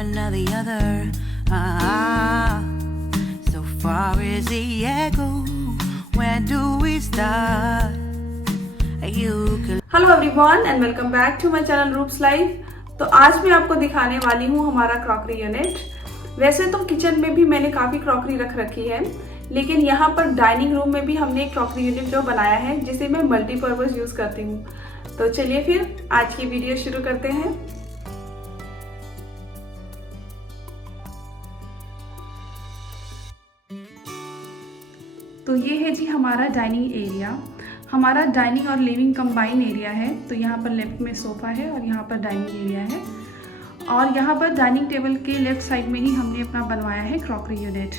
one or the other. Ah, so far is the echo. Where do we start? You can... hello everyone and welcome back to my channel Roop's life. तो आज मैं आपको दिखाने वाली हूँ हमारा crockery unit. वैसे तो किचन में भी मैंने काफ़ी क्रॉकरी रख रखी है, लेकिन यहाँ पर डाइनिंग रूम में भी हमने एक क्रॉकरी यूनिट जो बनाया है जिसे मैं मल्टीपर्पज़ यूज़ करती हूँ। तो चलिए फिर आज की वीडियो शुरू करते हैं। तो ये है जी हमारा डाइनिंग एरिया। हमारा डाइनिंग और लिविंग कंबाइन एरिया है। तो यहाँ पर लेफ्ट में सोफ़ा है और यहाँ पर डाइनिंग एरिया है, और यहाँ पर डाइनिंग टेबल के लेफ्ट साइड में ही हमने अपना बनवाया है क्रॉकरी यूनिट।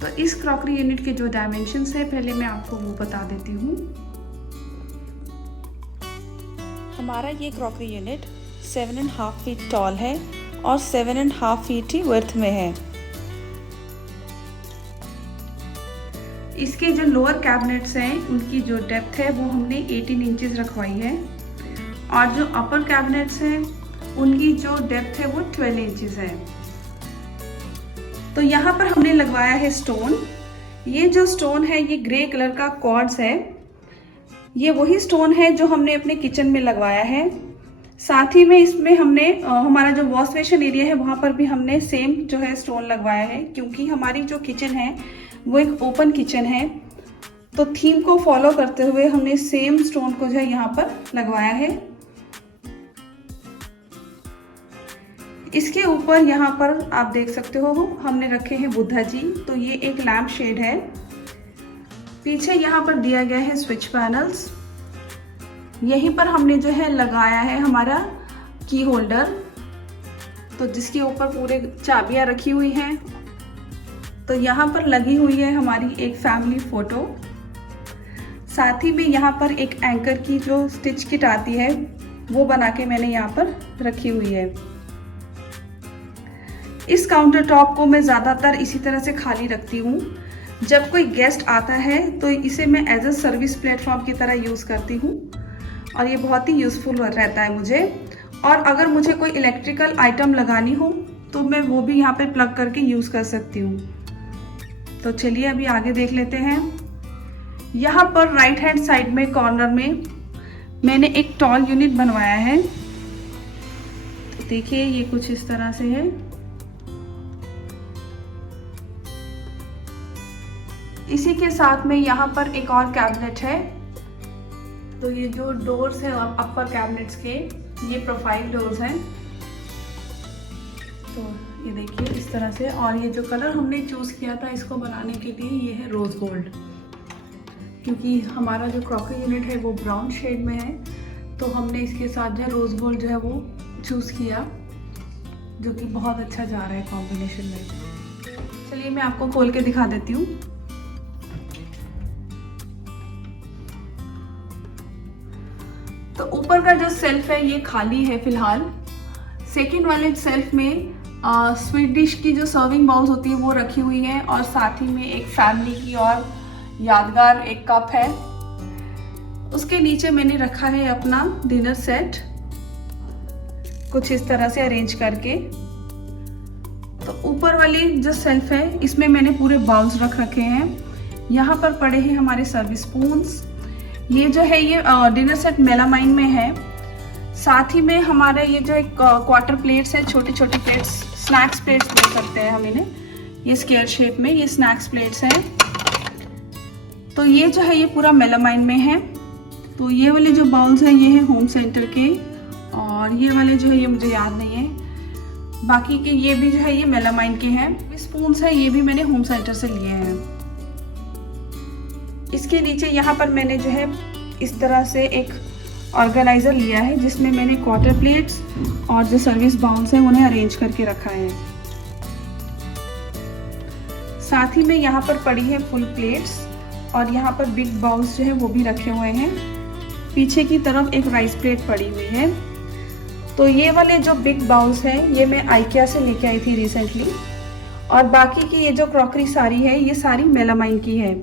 तो इस क्रॉकरी यूनिट के जो डायमेंशंस है पहले मैं आपको वो बता देती हूँ। हमारा ये क्रॉकरी यूनिट 7.5 फीट टॉल है और 7.5 फीट ही वर्थ में है। इसके जो लोअर कैबिनेट्स हैं उनकी जो डेप्थ है वो हमने 18 इंचेस रखवाई है, और जो अपर कैबिनेट्स हैं उनकी जो डेप्थ है वो 12 इंचेस है। तो यहाँ पर हमने लगवाया है स्टोन। ये जो स्टोन है ये ग्रे कलर का क्वार्ट्ज है। ये वही स्टोन है जो हमने अपने किचन में लगवाया है। साथ ही में इसमें हमने हमारा जो वॉश बेसिन एरिया है वहाँ पर भी हमने सेम जो है स्टोन लगवाया है, क्योंकि हमारी जो किचन है वो एक ओपन किचन है। तो थीम को फॉलो करते हुए हमने सेम स्टोन को जो है यहाँ पर लगवाया है। इसके ऊपर यहाँ पर आप देख सकते हो हमने रखे हैं बुद्धा जी। तो ये एक लैम्प शेड है। पीछे यहाँ पर दिया गया है स्विच पैनल्स। यहीं पर हमने जो है लगाया है हमारा की होल्डर, तो जिसके ऊपर पूरे चाबियाँ रखी हुई हैं। तो यहाँ पर लगी हुई है हमारी एक फैमिली फोटो। साथ ही में यहाँ पर एक एंकर की जो स्टिच किट आती है वो बना के मैंने यहाँ पर रखी हुई है। इस काउंटर टॉप को मैं ज़्यादातर इसी तरह से खाली रखती हूँ। जब कोई गेस्ट आता है तो इसे मैं एज अ सर्विस प्लेटफॉर्म की तरह यूज़ करती हूँ, और ये बहुत ही यूज़फुल रहता है मुझे। और अगर मुझे कोई इलेक्ट्रिकल आइटम लगानी हो तो मैं वो भी यहाँ पे प्लग करके यूज़ कर सकती हूँ। तो चलिए अभी आगे देख लेते हैं। यहाँ पर राइट हैंड साइड में कॉर्नर में मैंने एक टॉल यूनिट बनवाया है। तो देखिए ये कुछ इस तरह से है। इसी के साथ में यहाँ पर एक और कैबिनेट है। तो ये जो डोर्स हैं अपर कैबिनेट्स के, ये प्रोफाइल डोर्स हैं। तो ये देखिए इस तरह से। और ये जो कलर हमने चूज़ किया था इसको बनाने के लिए ये है रोज़ गोल्ड, क्योंकि हमारा जो क्रॉकरी यूनिट है वो ब्राउन शेड में है। तो हमने इसके साथ जो रोज़ गोल्ड जो है वो चूज़ किया, जो कि बहुत अच्छा जा रहा है कॉम्बिनेशन में। चलिए मैं आपको खोल के दिखा देती हूँ। तो ऊपर का जो सेल्फ है ये खाली है फिलहाल। सेकेंड वाले सेल्फ में स्वीट डिश की जो सर्विंग बाउल्स होती है वो रखी हुई है, और साथ ही में एक फैमिली की और यादगार एक कप है। उसके नीचे मैंने रखा है अपना डिनर सेट, कुछ इस तरह से अरेंज करके। तो ऊपर वाली जो सेल्फ है इसमें मैंने पूरे बाउल्स रख रखे हैं। यहाँ पर पड़े हैं हमारे सर्विस स्पून्स। ये जो है ये डिनर सेट मेलामाइन में है। साथ ही में हमारे ये जो एक क्वार्टर प्लेट्स है, छोटे छोटे प्लेट्स, स्नैक्स प्लेट्स बोल सकते हैं हम इन्हें, ये स्क्वायर शेप में ये स्नैक्स प्लेट्स हैं। तो ये जो है ये पूरा मेलामाइन में है। तो ये वाले जो बाउल्स हैं ये हैं होम सेंटर के, और ये वाले जो है ये मुझे याद नहीं है। बाकी के ये भी जो है ये मेलामाइन के हैं। स्पून्स है ये भी मैंने होम सेंटर से लिए हैं। इसके नीचे यहाँ पर मैंने जो है इस तरह से एक ऑर्गेनाइज़र लिया है, जिसमें मैंने क्वार्टर प्लेट्स और जो सर्विस बाउल्स हैं उन्हें अरेंज करके रखा है। साथ ही में यहाँ पर पड़ी है फुल प्लेट्स, और यहाँ पर बिग बाउल्स जो है वो भी रखे हुए हैं। पीछे की तरफ एक राइस प्लेट पड़ी हुई है। तो ये वाले जो बिग बाउल्स हैं ये मैं आइकिया से लेके आई थी रिसेंटली, और बाकी की ये जो क्रॉकरी सारी है ये सारी मेलामाइन की है।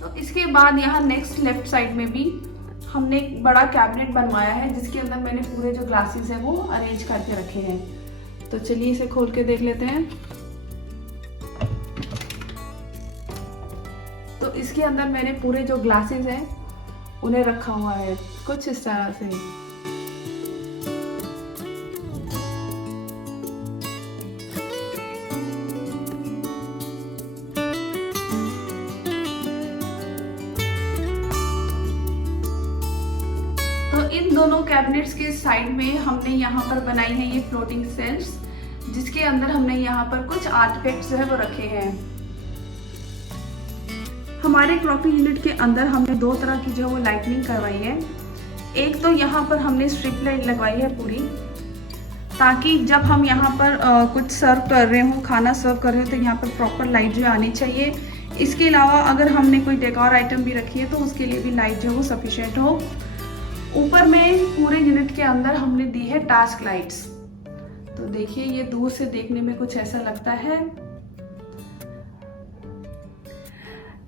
तो इसके बाद यहाँ नेक्स्ट लेफ्ट साइड में भी हमने एक बड़ा कैबिनेट बनवाया है जिसके अंदर मैंने पूरे जो ग्लासेस हैं वो अरेंज करके रखे हैं। तो चलिए इसे खोल के देख लेते हैं। तो इसके अंदर मैंने पूरे जो ग्लासेस हैं उन्हें रखा हुआ है कुछ इस तरह से। इन दोनों कैबिनेट्स के साइड में हमने यहाँ पर बनाई है ये फ्लोटिंग शेल्फ्स, जिसके अंदर हमने यहाँ पर कुछ आर्टिफैक्ट्स जो है वो रखे हैं। हमारे क्रॉकरी यूनिट के अंदर हमने दो तरह की जो है वो लाइटनिंग करवाई है। एक तो यहाँ पर हमने स्ट्रिप लाइट लगवाई है पूरी, ताकि जब हम यहाँ पर कुछ सर्व कर रहे हो, खाना सर्व कर रहे हो, तो यहाँ पर प्रॉपर लाइट जो आनी चाहिए। इसके अलावा अगर हमने कोई डेकोर आइटम भी रखी है तो उसके लिए भी लाइट जो है वो सफिशिएंट हो। ऊपर में पूरे यूनिट के अंदर हमने दी है टास्क लाइट्स। तो देखिए ये दूर से देखने में कुछ ऐसा लगता है।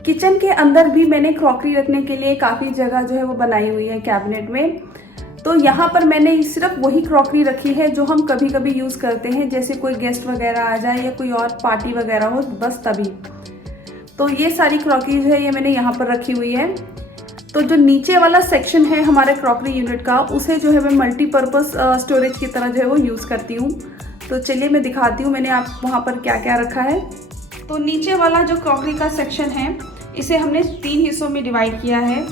किचन के अंदर भी मैंने क्रॉकरी रखने के लिए काफी जगह जो है वो बनाई हुई है कैबिनेट में। तो यहाँ पर मैंने सिर्फ वही क्रॉकरी रखी है जो हम कभी कभी यूज करते हैं, जैसे कोई गेस्ट वगैरह आ जाए या कोई और पार्टी वगैरह हो, बस तभी। तो ये सारी क्रॉकरी जो है ये मैंने यहाँ पर रखी हुई है। तो जो नीचे वाला सेक्शन है हमारे क्रॉकरी यूनिट का, उसे जो है मैं मल्टीपर्पज स्टोरेज की तरह जो है वो यूज़ करती हूँ। तो चलिए मैं दिखाती हूँ मैंने आप वहाँ पर क्या क्या रखा है। तो नीचे वाला जो क्रॉकरी का सेक्शन है इसे हमने 3 हिस्सों में डिवाइड किया है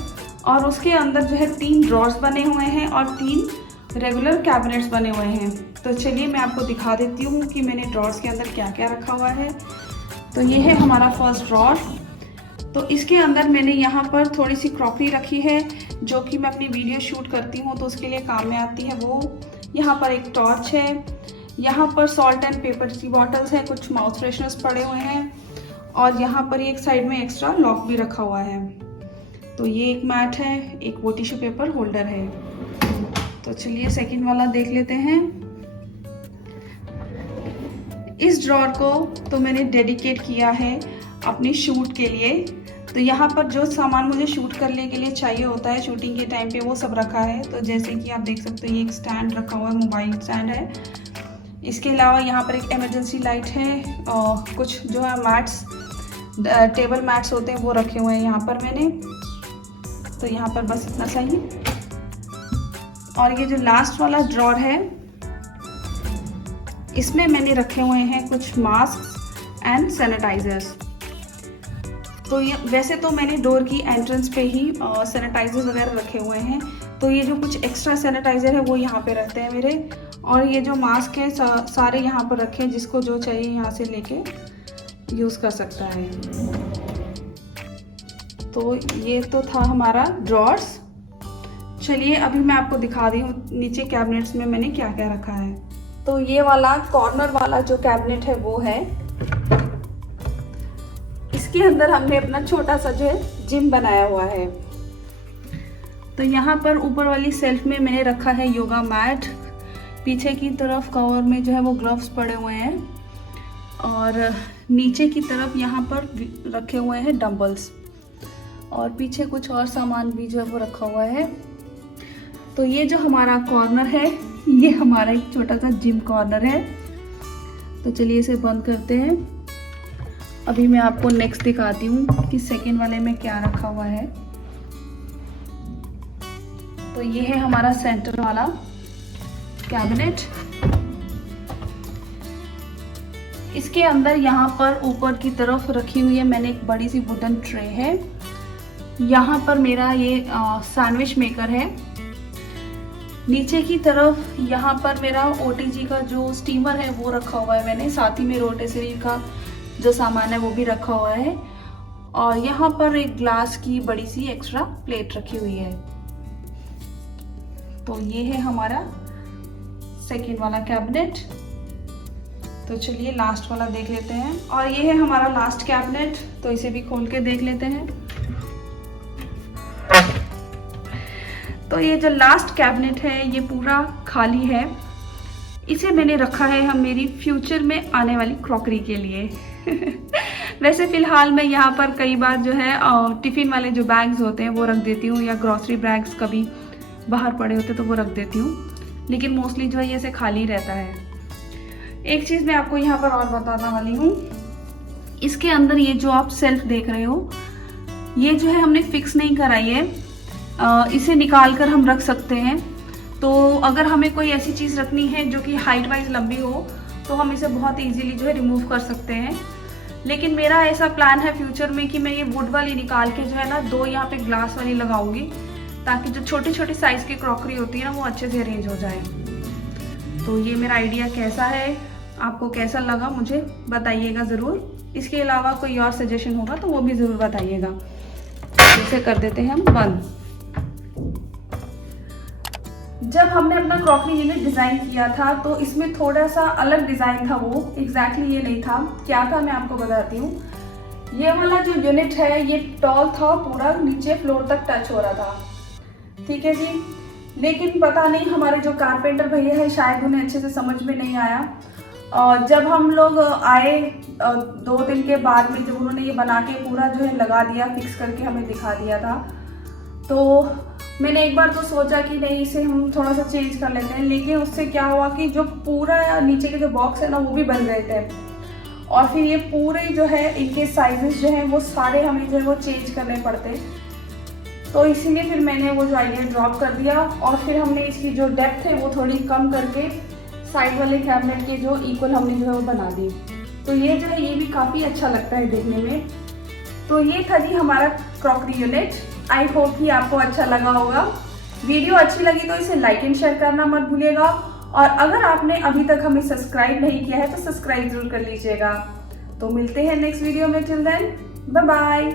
और उसके अंदर जो है 3 ड्रॉर्स बने हुए हैं और 3 रेगुलर कैबिनेट्स बने हुए हैं। तो चलिए मैं आपको दिखा देती हूँ कि मैंने ड्रॉर्स के अंदर क्या क्या रखा हुआ है। तो ये है हमारा फर्स्ट ड्रॉर। तो इसके अंदर मैंने यहाँ पर थोड़ी सी क्रॉकरी रखी है जो कि मैं अपनी वीडियो शूट करती हूँ तो उसके लिए काम में आती है वो। यहाँ पर एक टॉर्च है, यहाँ पर सॉल्ट एंड पेपर की बॉटल्स हैं, कुछ माउथ फ्रेशनर्स पड़े हुए हैं और यहाँ पर एक साइड में एक्स्ट्रा लॉक भी रखा हुआ है। तो ये एक मैट है, एक वो टिश्यू पेपर होल्डर है। तो चलिए सेकंड वाला देख लेते हैं। इस ड्रॉर को तो मैंने डेडिकेट किया है अपनी शूट के लिए। तो यहाँ पर जो सामान मुझे शूट करने के लिए चाहिए होता है शूटिंग के टाइम पे वो सब रखा है। तो जैसे कि आप देख सकते हो ये एक स्टैंड रखा हुआ है, मोबाइल स्टैंड है। इसके अलावा यहाँ पर एक इमरजेंसी लाइट है और कुछ जो है मैट्स, टेबल मैट्स होते हैं वो रखे हुए हैं यहाँ पर मैंने। तो यहाँ पर बस इतना सा ही। और ये जो लास्ट वाला ड्रॉर है इसमें मैंने रखे हुए हैं कुछ मास्क एंड सैनिटाइजर्स। तो ये वैसे तो मैंने डोर की एंट्रेंस पे ही सैनिटाइजर्स वगैरह रखे हुए हैं। तो ये जो कुछ एक्स्ट्रा सैनिटाइज़र है वो यहाँ पे रहते हैं मेरे। और ये जो मास्क है सारे यहाँ पर रखे हैं, जिसको जो चाहिए यहाँ से लेके यूज़ कर सकता है। तो ये तो था हमारा ड्रॉर्स। चलिए अभी मैं आपको दिखा दी हूँ नीचे कैबिनेट्स में मैंने क्या क्या रखा है। तो ये वाला कॉर्नर वाला जो कैबिनेट है वो है, इसके अंदर हमने अपना छोटा सा जो है जिम बनाया हुआ है। तो यहाँ पर ऊपर वाली सेल्फ में मैंने रखा है योगा मैट, पीछे की तरफ कवर में जो है वो ग्लव्स पड़े हुए हैं और नीचे की तरफ यहाँ पर रखे हुए हैं डंबल्स और पीछे कुछ और सामान भी जो है वो रखा हुआ है। तो ये जो हमारा कॉर्नर है ये हमारा एक छोटा सा जिम कॉर्नर है। तो चलिए इसे बंद करते हैं। अभी मैं आपको नेक्स्ट दिखाती हूँ कि सेकेंड वाले में क्या रखा हुआ है। तो ये है हमारा सेंटर वाला कैबिनेट। इसके अंदर यहाँ पर ऊपर की तरफ रखी हुई है मैंने एक बड़ी सी वुडन ट्रे है। यहाँ पर मेरा ये सैंडविच मेकर है। नीचे की तरफ यहाँ पर मेरा OTG का जो स्टीमर है वो रखा हुआ है मैंने, साथ ही में रोटेसरी का जो सामान है वो भी रखा हुआ है। और यहाँ पर एक ग्लास की बड़ी सी एक्स्ट्रा प्लेट रखी हुई है। तो ये है हमारा सेकेंड वाला कैबिनेट। तो चलिए लास्ट वाला देख लेते हैं। और ये है हमारा लास्ट कैबिनेट, तो इसे भी खोल के देख लेते हैं। तो ये जो लास्ट कैबिनेट है ये पूरा खाली है। इसे मैंने रखा है हम मेरी फ्यूचर में आने वाली क्रॉकरी के लिए। वैसे फ़िलहाल मैं यहाँ पर कई बार जो है टिफ़िन वाले जो बैग्स होते हैं वो रख देती हूँ, या ग्रॉसरी बैग्स कभी बाहर पड़े होते तो वो रख देती हूँ, लेकिन मोस्टली जो है ये ऐसे खाली रहता है। एक चीज़ मैं आपको यहाँ पर और बताने वाली हूँ, इसके अंदर ये जो आप सेल्फ देख रहे हो, ये जो है हमने फिक्स नहीं कराई है, इसे निकाल कर हम रख सकते हैं। तो अगर हमें कोई ऐसी चीज़ रखनी है जो कि हाइट वाइज लंबी हो तो हम इसे बहुत इजीली जो है रिमूव कर सकते हैं। लेकिन मेरा ऐसा प्लान है फ्यूचर में कि मैं ये वुड वाली निकाल के जो है ना 2 यहाँ पे ग्लास वाली लगाऊंगी, ताकि जो छोटी छोटी साइज़ की क्रॉकरी होती है ना वो अच्छे से अरेंज हो जाए। तो ये मेरा आइडिया कैसा है, आपको कैसा लगा मुझे बताइएगा ज़रूर। इसके अलावा कोई और सजेशन होगा तो वो भी ज़रूर बताइएगा। इसे कर देते हैं हम बंद। जब हमने अपना क्रॉकरी यूनिट डिज़ाइन किया था तो इसमें थोड़ा सा अलग डिज़ाइन था, वो एग्जैक्टली ये नहीं था। क्या था मैं आपको बताती हूँ। ये वाला जो यूनिट है ये टॉल था, पूरा नीचे फ्लोर तक टच हो रहा था, ठीक है जी। लेकिन पता नहीं हमारे जो कारपेंटर भैया है शायद उन्हें अच्छे से समझ में नहीं आया, और जब हम लोग आए 2 दिन के बाद में, जब उन्होंने ये बना के पूरा जो है लगा दिया, फिक्स करके हमें दिखा दिया था, तो मैंने एक बार तो सोचा कि नहीं इसे हम थोड़ा सा चेंज कर लेते हैं। लेकिन उससे क्या हुआ कि जो पूरा नीचे के जो बॉक्स है ना वो भी बन गए थे, और फिर ये पूरे जो है इनके साइजेस जो हैं वो सारे हमें जो है वो चेंज करने पड़ते। तो इसीलिए फिर मैंने वो जो आइडिया ड्रॉप कर दिया, और फिर हमने इसकी जो डेप्थ है वो थोड़ी कम करके साइड वाले कैबिनेट के जो इक्वल हमने जो है वो बना दी। तो ये जो है ये भी काफ़ी अच्छा लगता है देखने में। तो ये था जी हमारा क्रॉकरी यूनिट। आई होप कि आपको अच्छा लगा होगा। वीडियो अच्छी लगी तो इसे लाइक एंड शेयर करना मत भूलिएगा, और अगर आपने अभी तक हमें सब्सक्राइब नहीं किया है तो सब्सक्राइब जरूर कर लीजिएगा। तो मिलते हैं नेक्स्ट वीडियो में, टिल देन बाय बाय।